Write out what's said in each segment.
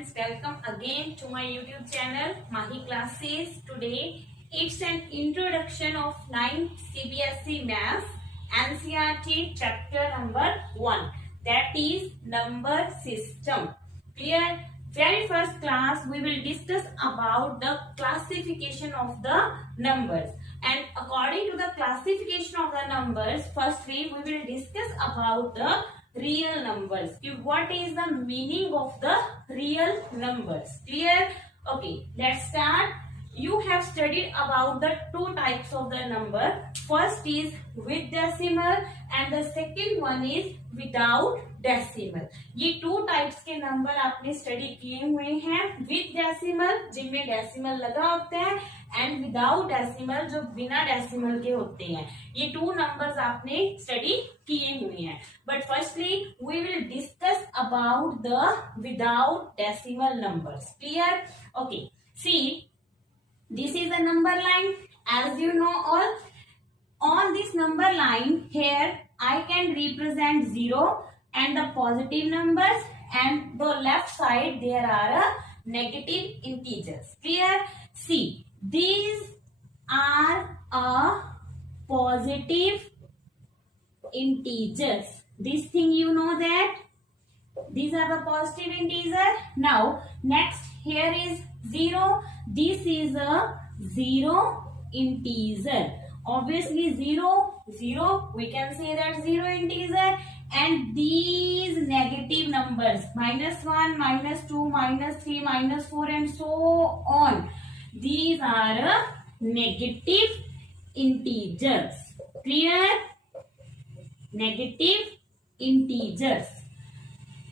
Welcome again to my YouTube channel Mahi classes. Today it's an introduction of 9th CBSE Maths NCERT chapter number 1, that is number system. Clear? Very first class we will discuss about the classification of the numbers, and according to the classification of the numbers, firstly we will discuss about the real numbers. What is the meaning of the real numbers? Clear? Okay, let's start. You have studied about the two types of the number. First is with decimal and the second one is without decimal. ये two types के number आपने study किए हुए हैं. With decimal जिनमें decimal लगा होता है एंड विदाउट डेसिमल जो बिना डेसिमल के होते हैं. ये टू नंबर्स आपने स्टडी किए हुए हैं. But firstly we will discuss about the without decimal numbers. Clear? Okay, see this is a number line, as you know all. On this number line here I can represent 0 and the positive numbers, and the left side there are negative integers. Clear? See, these are positive integers. This thing you know that these are the positive integer. Now next here is 0. This is a 0 integer. Obviously 0 we can say that 0 integer, and these negative numbers -1, -2, -3, -4 and so on, these are negative integers. Clear? Negative integers.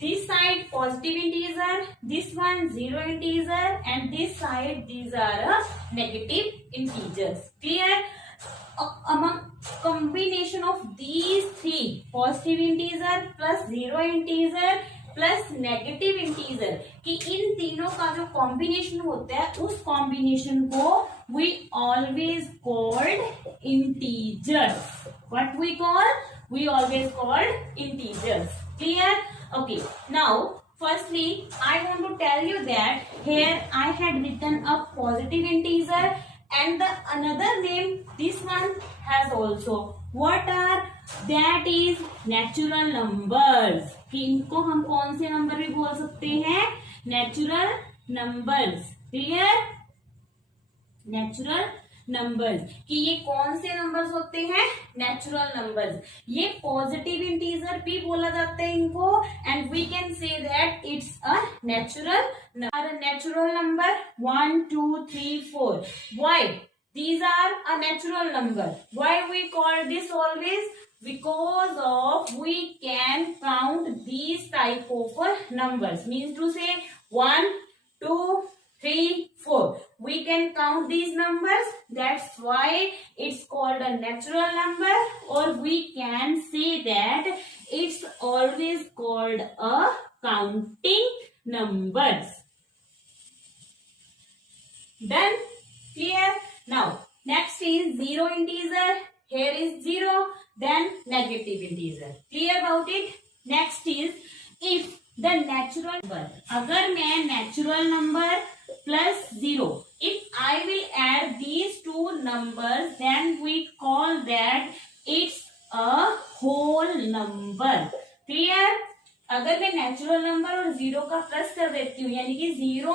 This side positive integer, this one 0 integer, and this side these are negative integers. Clear? Among combination of these three, positive integer plus 0 integer plus negative integer, कि इन तीनों का जो combination होता है उस combination को we always called integers. What we call? We always called integers. Clear? Okay, now firstly I want to tell you that here I had written a positive integer and the another name this one has also. What are? That is natural numbers. कि इनको हम कौन से number भी बोल सकते हैं? Natural numbers. Clear? Natural numbers. कि ये कौन से नंबर्स होते हैं? Natural numbers. ये पॉजिटिव इंटीजर भी बोला जाता है इनको, and we can say that it's a natural number. 1 2 3 4. Why these are a natural number? Why we call this always? Because of we can count these type of numbers. Means to say 1 2 3 4. We can count these numbers. That's why it's called a natural number, or we can say that it's always called a counting numbers. Done? Clear? Now next is 0 integer. Here is 0, then negative integer. Clear about it? Next is if the natural number, अगर मैं natural number plus 0, if I will add these two numbers, then we call that it's a whole number. Clear? अगर मैं natural number और 0 का plus कर देती हूँ, यानी कि 0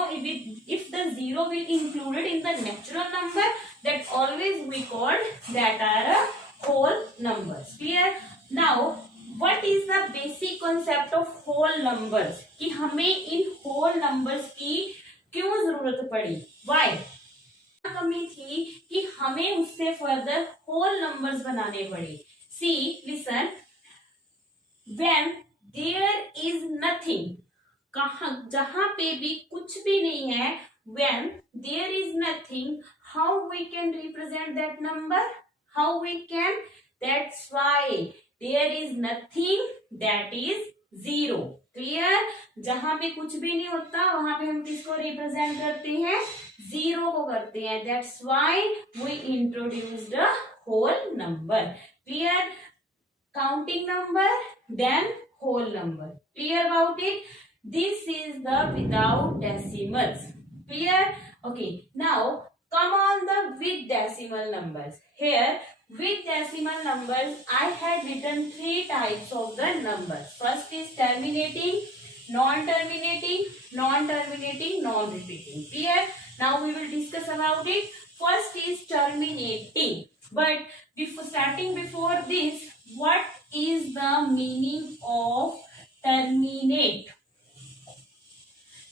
if the 0 will included in the natural number, that always we called that are a whole numbers. Clear? Now what is the basic concept of whole numbers? कि हमें इन whole numbers की क्यों जरूरत पड़ी? Why? कमी थी कि हमें उससे फर्दर whole numbers बनाने पड़े. See, listen. When there is nothing, कहाँ जहां पे भी कुछ भी नहीं है, when there is nothing, how we can represent that number? How we can? That's why there is nothing, that is 0. Clear? जहां पे कुछ भी नहीं होता वहां पे हम किसको रिप्रेजेंट करते हैं? 0 को करते हैं. That's why we introduced a whole number. Clear? Counting number, then whole number. Clear about it? This is the without decimals. Clear? Okay. Now come on the with decimal numbers. Here with decimal numbers I had written three types of the numbers. First is terminating, non-terminating, non-terminating, non-repeating. Clear? Now we will discuss about it. First is terminating. But before this, what is the meaning of terminate?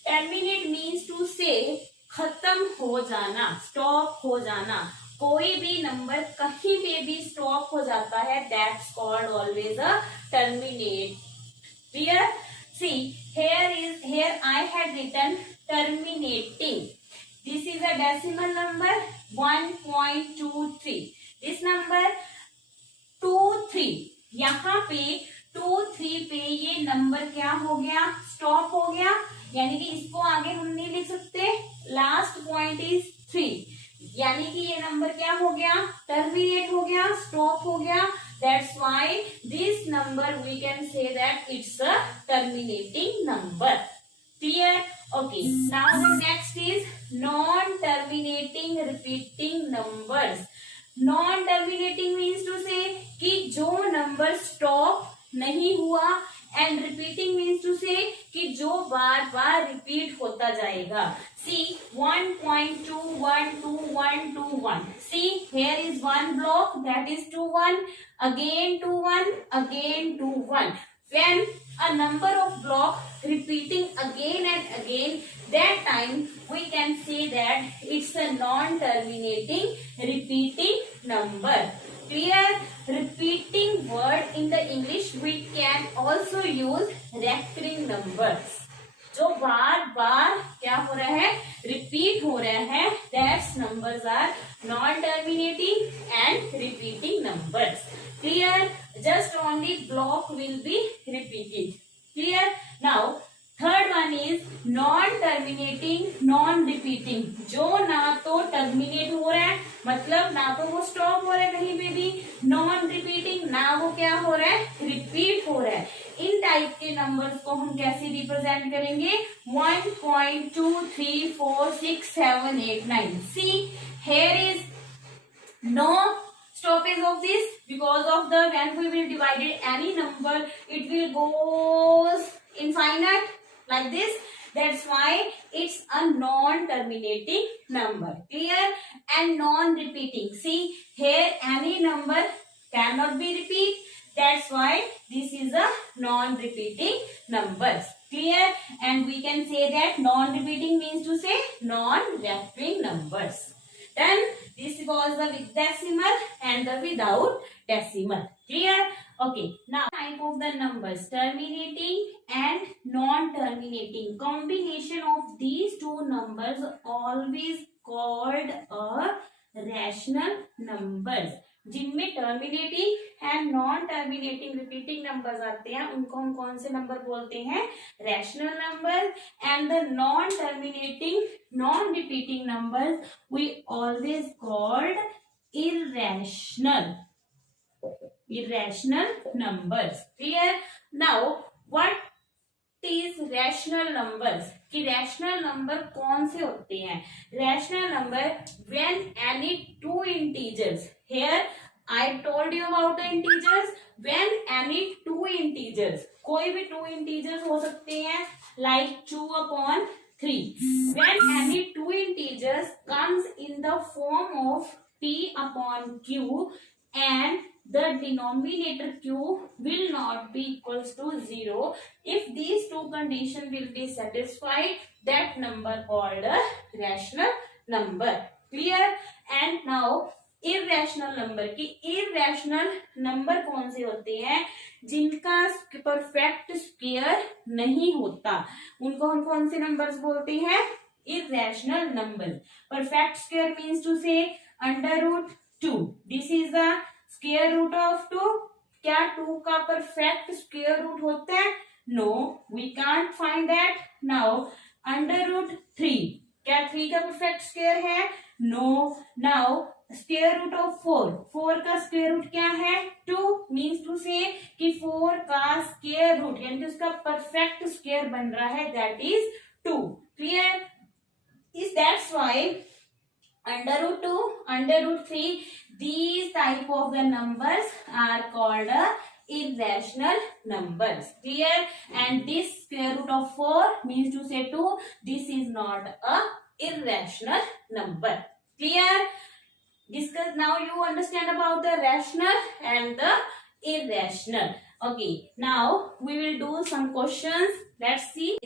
Terminate means to say खत्म हो जाना, stop हो जाना. कोई भी number कहीं पे भी स्टॉप हो जाता है, that's called always a terminate. Clear? See, here I had written terminating. This is a decimal number 1.23. This number 23. यहाँ पे 23 पे ये नंबर क्या हो गया? स्टॉप हो गया. यानी कि इसको आगे हम नहीं लिख सकते. Last point is 3. यानी कि ये नंबर क्या हो गया? टर्मिनेट हो गया, स्टॉप हो गया. That's why this number we can say that it's a terminating number. Clear? Okay. Now the next is non-terminating repeating numbers. Non-terminating means to say कि जो number stop नहीं हुआ, and repeating means to say कि जो बार बार repeat होता जाएगा. See 1.2, 1, 2, 1, 2, 1. See here is one block, that is 2, 1, again 2, 1, again 2, 1. When a number of block repeating again and again, that time we can say that it's a non-terminating repeating number. Clear? Repeating word in the English we can also use recurring numbers. जो बार बार क्या हो रहा है? Repeat हो रहा है. That's numbers are non terminating and repeating numbers. Clear? Just only block will be repeated. Clear? Now third one is non terminating, non repeating. जो ना तो टर्मिनेट हो रहा है, मतलब ना तो वो स्टॉप हो रहा है कहीं पे भी. नॉन रिपीटिंग, ना वो क्या हो रहा है? रिपीट हो रहा है. इन टाइप के नंबर्स को हम कैसे रिप्रेजेंट करेंगे? 1.2, 3, 4, 6, 7, 8, 9. See here is no stoppage of this because of the when we will divide any number it will goes infinite like this. That's why it's a non-terminating number. Clear? And non-repeating. See here any number cannot be repeat. That's why this is a non-repeating numbers. Clear? And we can say that non-repeating means to say non-recurring numbers. Then this was the with decimal and the without decimal. Clear? Okay. Now type of the numbers terminating and non-terminating. Combination of these two numbers always called a rational numbers. जिनमें terminating and non terminating repeating numbers आते हैं उनको हम कौन से number बोलते हैं? Rational number. And the non terminating, non repeating numbers we always called irrational numbers. Clear? Now what is rational numbers? कि रैशनल नंबर कौन से होते हैं? Rational number when any two integers. Here I told you about the integers. When any two integers, कोई भी two integers हो सकते हैं like 2/3. When any two integers comes in the form of p/q and the denominator q will not be equals to 0. If these two conditions will be satisfied, that number called a rational number. Clear? And now irrational number. कि irrational number कौन से होते हैं? जिनका perfect square नहीं होता, उनको हम कौन से नंबर्स बोलते हैं? irrational number. Perfect square means to say √2. This is the square root of 2. क्या 2 का परफेक्ट स्क्वायर रूट होता है? No, we can't find that. Now √3. क्या 3 का परफेक्ट स्क्वायर है? No. Now square root of 4, 4 का स्क्वायर रूट क्या है 2, मीन्स टू से कि 4 का स्क्वायर रूट यानी कि उसका परफेक्ट स्क्वायर बन रहा है, that is 2. Clear? Is that's why under root 2, under root 3, these type of the numbers are called irrational numbers. Clear? And this square root of 4 means to say 2, this is not a irrational number. Clear? Discuss now. You understand about the rational and the irrational. Okay, now we will do some questions. Let's see.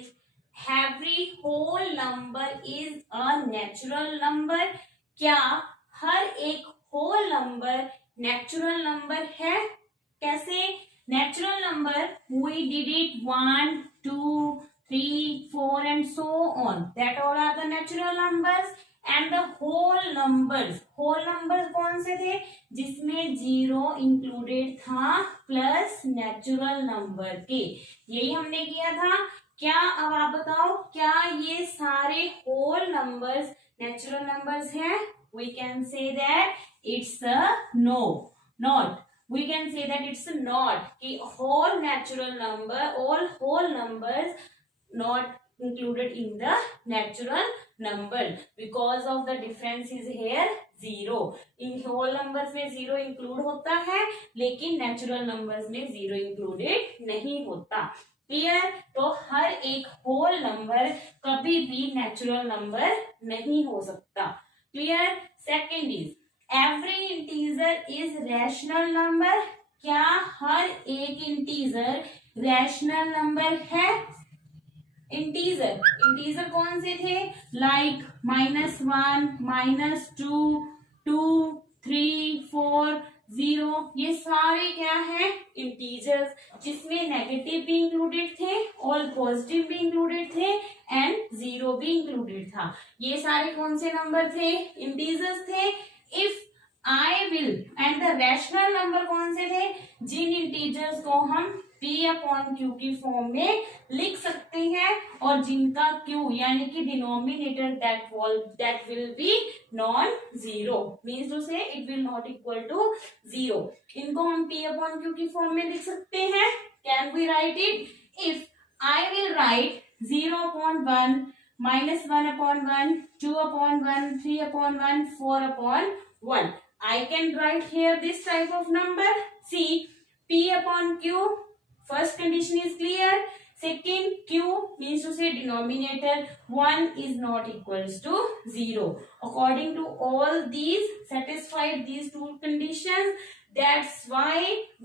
Every whole number is a natural number. क्या हर एक whole number natural number है? कैसे? Natural number we did it 1, 2, 3, 4 and so on. That all are the natural numbers. And the whole numbers, whole numbers कौन से थे? जिसमें 0 included था plus natural number के, यही हमने किया था. क्या अब आप बताओ, क्या ये सारे होल नंबर्स नेचुरल नंबर्स हैं? We can say that it's a no, not. We can say that it's a not. कि whole natural number, all whole numbers not included in the natural number because of the difference is here 0. In whole numbers में 0 include होता है, लेकिन natural numbers में 0 included नहीं होता. Clear? तो हर एक होल नंबर कभी भी नेचुरल नंबर नहीं हो सकता. Clear? Second is every integer is rational number. क्या हर एक इंटीजर रैशनल नंबर है? इंटीजर कौन से थे? लाइक -1, -2, 2, 3, 4, 0, ये सारे क्या है? इंटीजर्स, जिसमें नेगेटिव भी इंक्लूडेड थे और पॉजिटिव भी इंक्लूडेड थे एंड 0 भी इंक्लूडेड था. ये सारे कौन से नंबर थे? इंटीजर्स थे. If I will and the rational number कौन से थे? जिन इंटीजर्स को हम P/Q की फॉर्म में लिख सकते हैं और जिनका Q यानी कि denominator that will be non-zero, means to say it will not equal to 0. इनको हम P/Q की फॉर्म में लिख सकते हैं. Can we write it? If I will write 0/1, -1/1, 2/1, 3/1, 4/1, I can write here this type of number. See, P/Q, first condition is clear. Second, Q means to say denominator 1 is not equals to 0. According to all these, satisfied these two conditions, that's why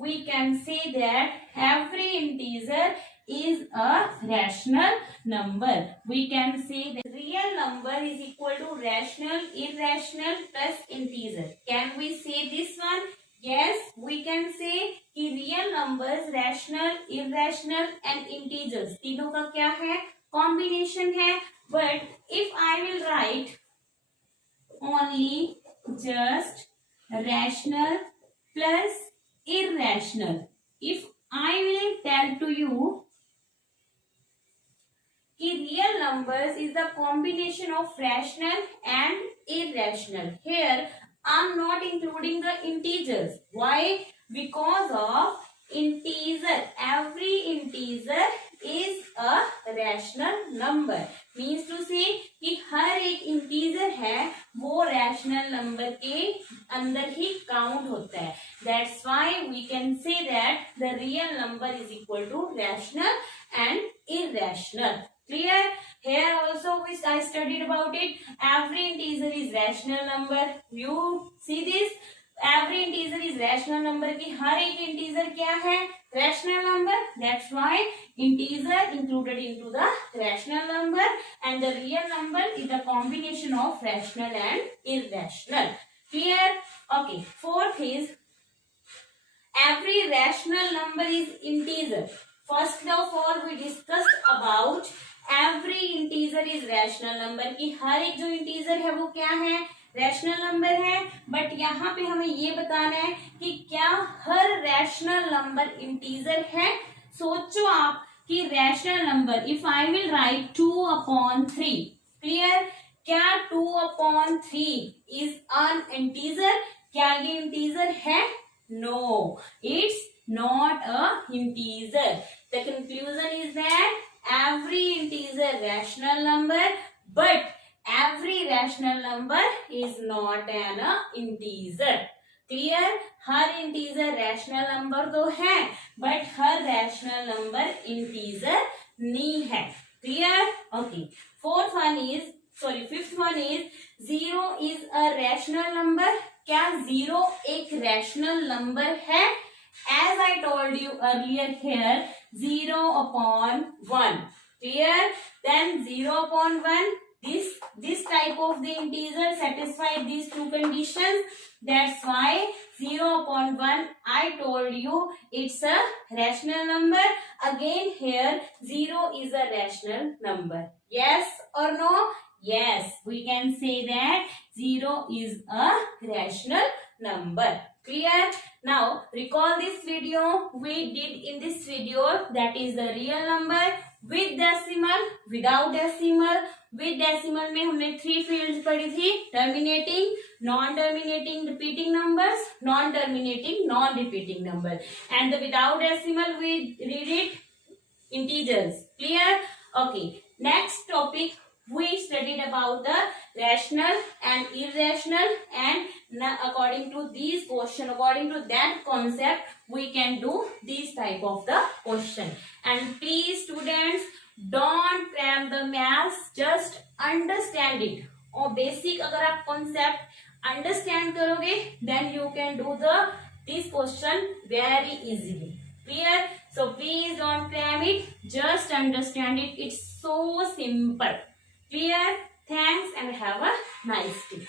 we can say that every integer is a rational number. We can say that real number is equal to rational, irrational plus integer. Can we say this one? Yes, we can say कि real numbers rational, irrational and integers तीनों का क्या है? Combination है. But if I will write only just rational plus irrational, if I will tell to you कि real numbers is the combination of rational and irrational, here I'm not including the integers. Why? Because of integer. Every integer is a rational number. Means to say कि हर एक integer है वो rational number के अंदर ही count होता है. That's why we can say that the real number is equal to rational and irrational. Clear? Here also I studied about it. Every integer is rational number. You see this? Every integer is rational number की हर एक integer क्या है? Rational number. That's why integer included into the rational number and the real number is the combination of rational and irrational. Clear? Okay. Fourth is every rational number is integer. First of all we discussed about every integer is rational number की हर एक जो integer है वो क्या है? Rational number है. But यहाँ पे हमें ये बताना है कि क्या हर रैशनल नंबर इंटीजर है? सोचो आप कि rational number if I will write 2/3, clear? क्या 2/3 इज अन इंटीजर? क्या ये इंटीजर है? No, it's not a integer. The conclusion is that every integer rational number, but every rational number is not an integer. Clear? Her integer rational number तो है, but her rational number integer नहीं है. Clear? Okay. Fifth one is 0 is a rational number. क्या 0 एक rational number है? As I told you earlier here, 0/1. Clear? Then 0/1. This type of the integer satisfy these two conditions. That's why 0/1. I told you it's a rational number. Again here 0 is a rational number. Yes or no? Yes, we can say that 0 is a rational number. Clear? Now recall this video we did in this video, that is the real number with decimal, without decimal. With decimal में हमने 3 fields पढ़ी थी: terminating, non-terminating repeating numbers, non-terminating non-repeating numbers, and the without decimal we read it integers. Clear? Okay. Next topic we studied about the rational and irrational, and according to these question, according to that concept, we can do this type of the question. And please students, don't cram the maths, just understand it. और basic अगर आप concept understand करोगे, then you can do this question very easily. Clear? So please don't cram it, just understand it. It's so simple. Clear? Thanks and have a nice day.